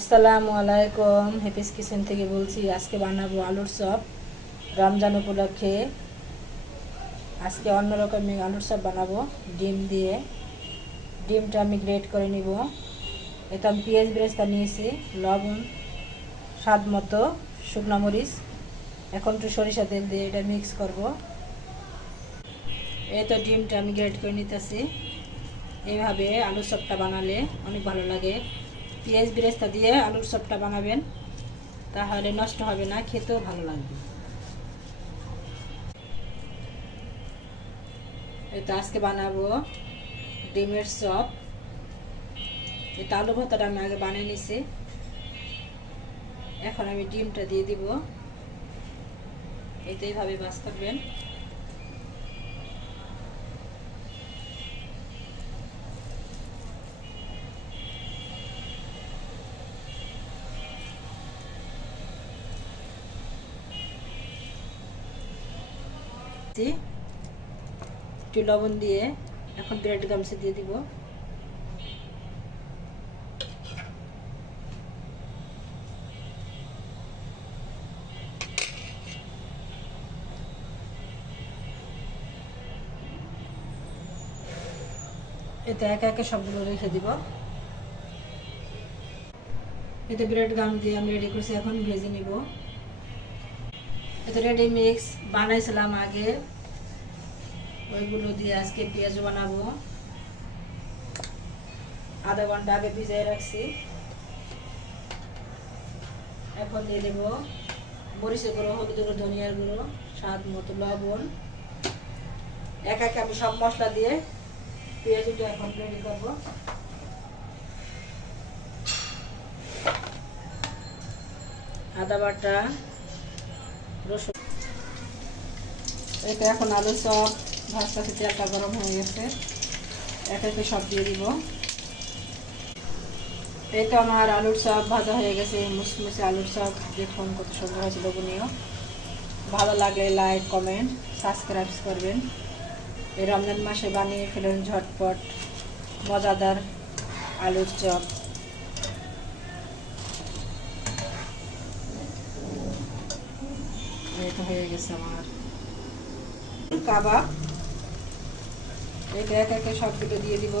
আসসালামু আলাইকুম, Happy's kitchen থেকে বলছি। আজকে বানাবো আলুর চপ রমজান উপলক্ষে। আজকে অন্যরকম আলুর চপ বানাবো ডিম দিয়ে। ডিমটা আমি গ্রেট করে নিব। এটা আমি পেঁয়াজ বেরেস্তা নিয়েছি, লবণ, স্বাদ মতো, শুকনো মরিচ, এখন একটু সরিষা তেল দিয়ে এটা মিক্স করব। এই তো ডিমটা আমি গ্রেট করে নিতেছি। এইভাবে আলুর চপটা বানালে অনেক ভালো লাগে। পেঁয়াজ বেরেস্তা দিয়ে আলুর চপটা বানাবেন, তাহলে নষ্ট হবে না, খেতেও ভালো লাগবে। এটা আজকে বানাবো ডিমের চপ। এটা আলু ভর্তাটা আমি আগে বানিয়ে নিছি। এখন আমি ডিমটা দিয়ে দিব। এটা এইভাবে বাস করবেন। একটু লবণ দিয়ে এখন ব্রেড গামসে দিয়ে দিব। এতে একে একে সবগুলো রেখে দিব। এতে ব্রেড গাম দিয়ে আমি রেডি করছি, এখন ভেজে নিব। এতে রেডি মিক্স বানাইছিলাম আগে, ওইগুলো দিয়ে আজকে পেঁয়াজ বানাবো। আধা ঘন্টা আগে ভিজিয়ে রাখছি। এখন দিয়ে দেবো মরিচের গুঁড়ো, হলুদ গুঁড়ো, ধনিয়ার গুঁড়ো, স্বাদ মতো লবণ। একে একে আমি সব মশলা দিয়ে পেঁয়াজটা এখন রেডি করবো। আদা বাটা, রসুন। এটা এখন আলু চপ ভাজতে তেলটা গরম হয়ে গেছে, একে একে সব দিয়ে দিব। এই তো আমার আলুর চপ ভাজা হয়ে গেছে, মুসমুসে আলুর চপ। দেখুন কত সুন্দর হয়েছে, লোভনীয়। ভালো লাগলে লাইক, কমেন্ট, সাবস্ক্রাইব করবেন। এই রমজান মাসে বানিয়ে ফেলুন ঝটপট মজাদার আলুর চপ। এটা হয়ে গেছে আমার কাবাব। এটা একে একে সবগুলো দিয়ে দিব।